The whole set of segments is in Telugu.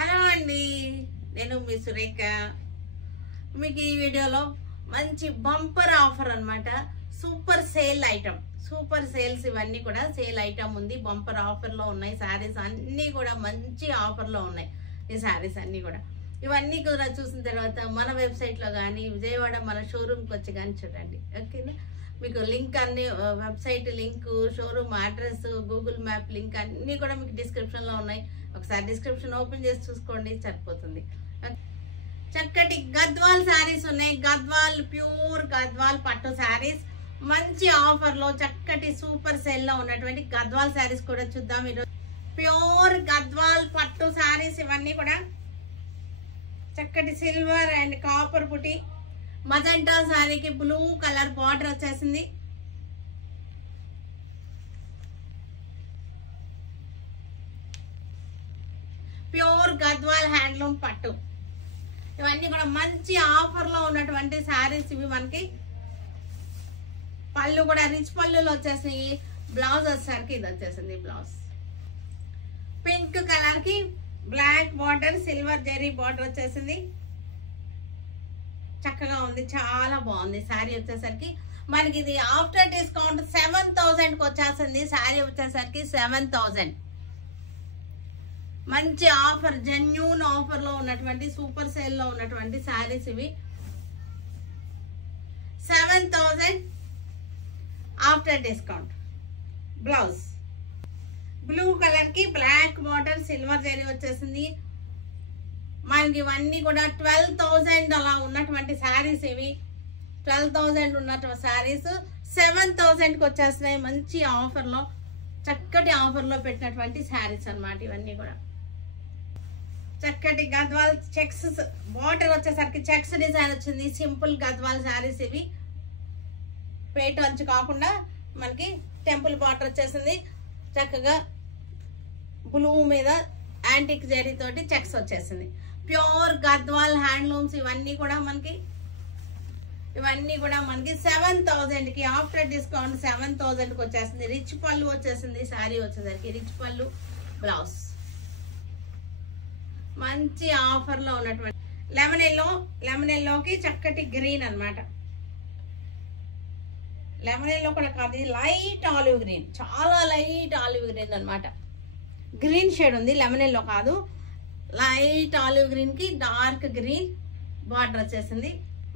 హలో అండి, నేను మీ సురేఖ. మీకు ఈ వీడియోలో మంచి బంపర్ ఆఫర్ అన్నమాట. Super sale item, super sales ఇవన్నీ కూడా సేల్ ఐటమ్ ఉంది. బంపర్ ఆఫర్లో ఉన్నాయి. శారీస్ అన్నీ కూడా మంచి ఆఫర్లో ఉన్నాయి. ఈ శారీస్ అన్నీ కూడా ఇవన్నీ కూడా చూసిన తర్వాత మన వెబ్సైట్లో కానీ విజయవాడ మన షోరూమ్కి వచ్చి కానీ చూడండి. ఓకేనా? మీకు లింక్ అన్ని, website link, showroom address, Google map link అన్నీ కూడా మీకు డిస్క్రిప్షన్లో ఉన్నాయి. ఒకసారి డిస్క్రిప్షన్ ఓపెన్ చేసి చూసుకోండి, సరిపోతుంది. చక్కటి గద్వాల్ శారీస్ ఉన్నాయి. గద్వాల్ ప్యూర్ గద్వాల్ పట్టు శారీస్ మంచి ఆఫర్లో చక్కటి సూపర్ సేల్లో ఉన్నటువంటి గద్వాల్ శారీస్ కూడా చూద్దాం ఈరోజు. ప్యూర్ గద్వాల్ పట్టు శారీస్ ఇవన్నీ కూడా చక్కటి సిల్వర్ అండ్ కాపర్ పుట్టి మజంటా శారీకి బ్లూ కలర్ బార్డర్ వచ్చేసింది. ప్యూర్ గద్వాల్ హ్యాండ్లూమ్ పట్టు ఇవన్నీ కూడా మంచి ఆఫర్ లో ఉన్నటువంటి శారీస్ ఇవి. మనకి పళ్ళు కూడా రిచ్ పళ్ళులో వచ్చేసినాయి. బ్లౌజ్ వచ్చేసరికి ఇది వచ్చేసింది. బ్లౌజ్ పింక్ కలర్ కి black border, silver zari border వచ్చేసింది. చక్కగా ఉంది, చాలా బాగుంది. శారీ వచ్చేసరికి మనకి ఇది ఆఫ్టర్ డిస్కౌంట్ 7000 కి వచ్చేసింది. శారీ వచ్చేసరికి 7000. మంచి ఆఫర్, జెన్యూన్ ఆఫర్ లో ఉన్నటువంటి సూపర్ సేల్ లో ఉన్నటువంటి శారీస్ ఇవి. 7000 after discount. Blouse blue colour కి బ్లాక్ బార్డర్, సిల్వర్ జరీ వచ్చేసింది. మనకి ఇవన్నీ కూడా 12000 అలా ఉన్నటువంటి శారీస్ ఇవి. 12000 ఉన్నటువంటి శారీస్ 7000 కి వచ్చేస్తున్నాయి. మంచి ఆఫర్ లో, చక్కటి ఆఫర్ లో పెట్టినటువంటి శారీస్ అన్నమాట ఇవన్నీ కూడా. చక్కటి గద్వాల్ చెక్స్ బార్డర్ వచ్చేసరికి చెక్స్ డిజైన్ వచ్చింది. సింపుల్ గద్వాల్ శారీస్ ఇవి. పేట అంచు కాకుండా మనకి టెంపుల్ బార్డర్ వచ్చేసింది. చక్కగా బ్లూ మీద యాంటిక్ జరీ తోటి చెక్స్ వచ్చేసింది. ప్యూర్ గద్వాల్ హ్యాండ్లూమ్స్ ఇవన్నీ కూడా మనకి 7000 కి ఆఫ్టర్ డిస్కౌంట్ 7000 కి వచ్చేసింది. రిచ్ పళ్ళు వచ్చేసింది. శారీ వచ్చేసరికి రిచ్ పళ్ళు, బ్లౌజ్ మంచి ఆఫర్ లో ఉన్నటువంటి లెమన్ ఎల్లోకి చక్కటి గ్రీన్ అన్నమాట. లెమన్ ఎల్లో కూడా కాదు, లైట్ ఆలివ్ గ్రీన్, చాలా లైట్ ఆలివ్ గ్రీన్ అన్నమాట. గ్రీన్ షేడ్ ఉంది, లెమన్ ఎల్లో కాదు. లైట్ ఆలివ్ గ్రీన్ కి డార్క్ గ్రీన్ బార్డర్ వచ్చేసింది.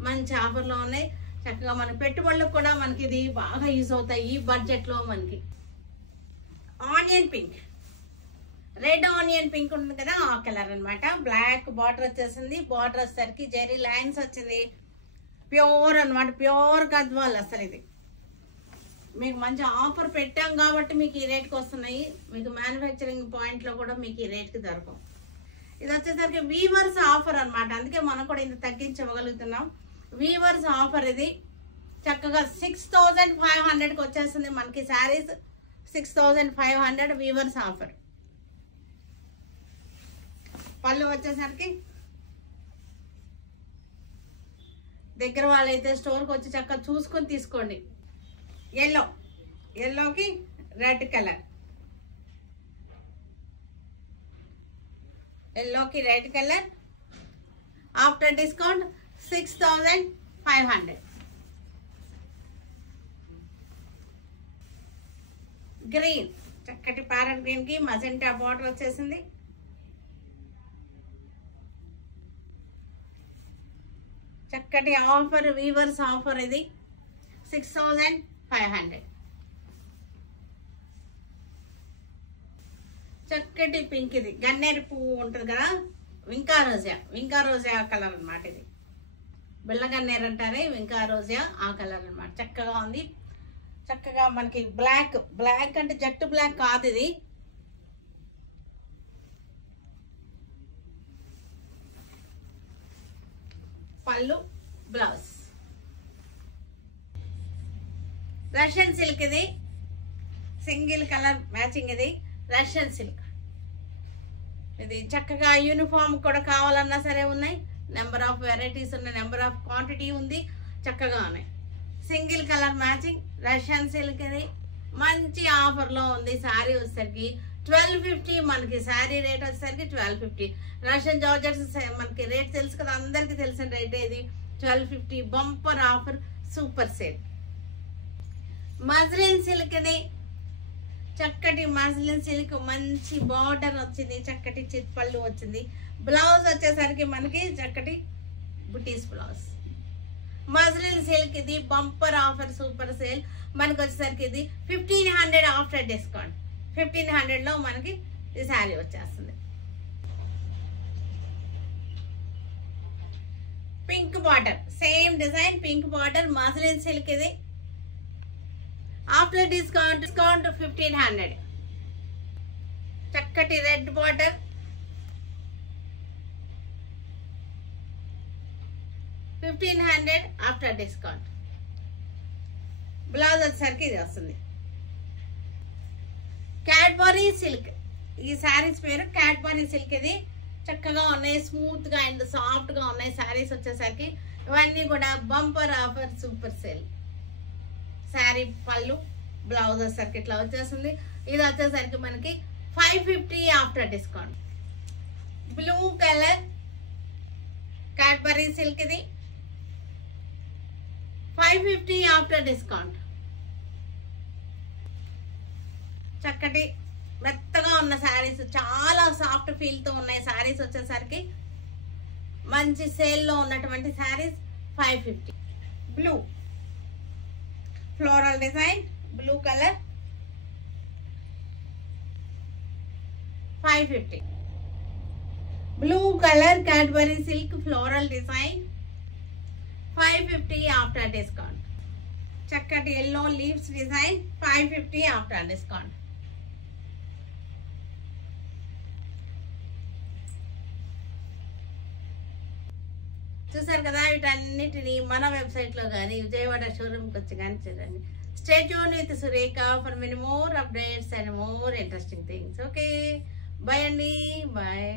మంచి ఆఫర్ లో ఉన్నాయి. చక్కగా మన పెట్టుబడులకు కూడా మనకి ఇది బాగా యూజ్ అవుతాయి ఈ బడ్జెట్ లో. మనకి onion pink, red onion pink ఉంటుంది కదా, ఆ కలర్ అన్నమాట. బ్లాక్ బార్డర్ వచ్చేసింది. బార్డర్ వచ్చేసరికి జెరీ లైన్స్ వచ్చింది. ప్యూర్ అన్నమాట, ప్యూర్ గద్వాల్. అసలు ఇది మీకు మంచి ఆఫర్ పెట్టాం కాబట్టి మీకు ఈ రేట్కి వస్తున్నాయి. మీకు మ్యానుఫ్యాక్చరింగ్ పాయింట్ లో కూడా మీకు ఈ రేట్కి దొరకవు. ఇది వచ్చేసరికి వీవర్స్ ఆఫర్ అన్నమాట. అందుకే మనం కూడా ఇంత తగ్గించగలుగుతున్నాం. వీవర్స్ ఆఫర్ ఇది. చక్కగా 6500కి వచ్చేస్తుంది మనకి శారీస్. 6500 weavers offer. పళ్ళు వచ్చేసరికి దగ్గర వాళ్ళైతే స్టోర్కి వచ్చి చక్కగా చూసుకొని తీసుకోండి. ఎల్లోకి రెడ్ కలర్, ఎల్లోకి red colour. After discount 6500. Green, చక్కటి ప్యారెట్ గ్రీన్ కి మజెంటా బార్డర్ వచ్చేసింది. చక్కటి ఆఫర్, వీవర్స్ ఆఫర్ ఇది. 6500. చక్కటి పింక్, ఇది గన్నేరు పువ్వు ఉంటుంది కదా, వింకా రోజా కలర్ అన్నమాట. ఇది బిళ్ళ గన్నేరు అంటారే, వింకా రోజా ఆ కలర్ అన్నమాట. చక్కగా ఉంది. చక్కగా మనకి బ్లాక్ అంటే జట్టు బ్లాక్ కాదు ఇది. పళ్ళు, బ్లౌజ్ రష్యన్ సిల్క్. ఇది సింగిల్ కలర్ మ్యాచింగ్. ఇది రష్యన్ సిల్క్. ఇది చక్కగా యూనిఫామ్ కూడా కావాలన్నా సరే ఉన్నాయి. నెంబర్ ఆఫ్ వెరైటీస్ ఉన్నాయి, నెంబర్ ఆఫ్ క్వాంటిటీ ఉంది. చక్కగా ఉన్నాయి. Single colour matching Russian silk. ఇది మంచి ఆఫర్ లో ఉంది. శారీ వచ్చేసరికి 1250 మనకి శారీ రేట్ వచ్చేసరికి 1250. రష్యన్ జార్జెట్స్ మనకి రేట్ తెలుసు కదా, అందరికి తెలిసిన రేట్ ఇది 1250. Bumper offer, super sale. Muslin silk the చక్కటి మజ్లిన్ సిల్క్, మంచి బార్డర్ వచ్చింది, చక్కటి చిత్పళ్ళు వచ్చింది. బ్లౌజ్ వచ్చేసరికి మనకి చక్కటి బుటీస్ బ్లౌజ్. మజ్లిన్ సిల్క్ ఇది బంపర్ ఆఫర్, సూపర్ సేల్. మనకి వచ్చేసరికి ఇది 1500 ఆఫ్టర్ డిస్కౌంట్. 1500 లో మనకి ఈ శారీ వచ్చేస్తుంది. Pink border, same design, pink border, muslin silk ఇది. After discount 1500. చక్కటి red border, 1500 after discount. Blouse వచ్చేసరికి ఇది వస్తుంది. క్యాడ్బరీ సిల్క్, ఈ శారీస్ పేరు క్యాడ్బరీ సిల్క్. ఇది చక్కగా ఉన్నాయి, స్మూత్ గా అండ్ సాఫ్ట్ గా ఉన్నాయి శారీస్ వచ్చేసరికి. ఇవన్నీ కూడా bumper offer, super sale. Sari పళ్ళు, బ్లౌజ్ వచ్చేసరికి ఇట్లా వచ్చేస్తుంది. ఇది వచ్చేసరికి మనకి 550 after discount. Blue colour Cadbury silk ఇది 550 ఆఫ్టర్ డిస్కౌంట్. చక్కటి మెత్తగా ఉన్న శారీస్, చాలా సాఫ్ట్ ఫీల్ తో ఉన్నాయి శారీస్ వచ్చేసరికి. మంచి సేల్ లో ఉన్నటువంటి saris 550. Blue floral design, blue colour 550. Blue colour Cadbury silk floral design 550 after discount. చక్కటి yellow leaves design 550 after discount. చూసారు కదా, వీటన్నిటిని మన వెబ్సైట్ లో కానీ విజయవాడ షోరూమ్కి వచ్చి కానీ చూడండి. Stay tune with Surekha for many more updates and more interesting things. Okay, bye అండి, బాయ్.